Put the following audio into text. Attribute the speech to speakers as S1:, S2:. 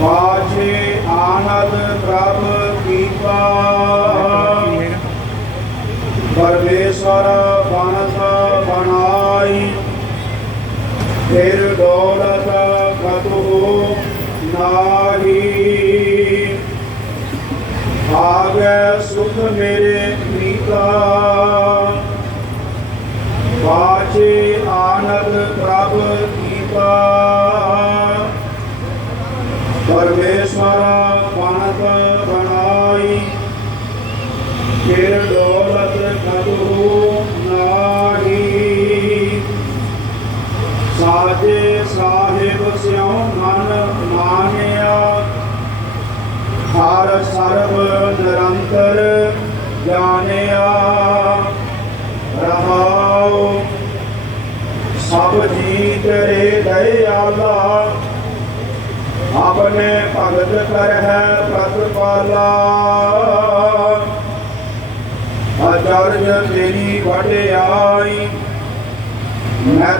S1: ਪਾਛੇ ਆਨੰਦ ਪ੍ਰਭ ਕੀਪਾ। ਪਰਮੇਸ਼ਰ ਬਾਨਸ ਬਨਾਈ ਫਿਰ ਦੌਲਤ ਕਤੂ ਨਾਹੀ। ਆਗੇ ਸੁਖ ਮੇਰੇ ਨੀਤਾ ਪਾਛੇ ਆਨੰਦ ਪ੍ਰਭ ਕੀਪਾ। ਪਰਮੇਸ਼ਵਰ ਪਣਤ ਬਣਾਈ। ਫਿਰ ਦੌਲਤ ਕਦੂ ਨਾਹੀ। ਸਾਜੇ ਸਾਹਿਬ ਸਿਉ ਮਨ ਮਾਨਿਆ। ਹਰ ਸਰਬ ਨਿਰੰਤਰ ਜਾਣਿਆ। ਰਹਾਉ, ਸਭ ਜੀਤ ਰੇ ਦਇਆਲਾ। ਆਪਣੇ ਭਗਤ ਕਰ ਹੈ ਪ੍ਰਤਪਾਲਾ। ਆਚਾਰਜ ਤੇਰੀ ਵਡਿਆਈ ਮੈਂ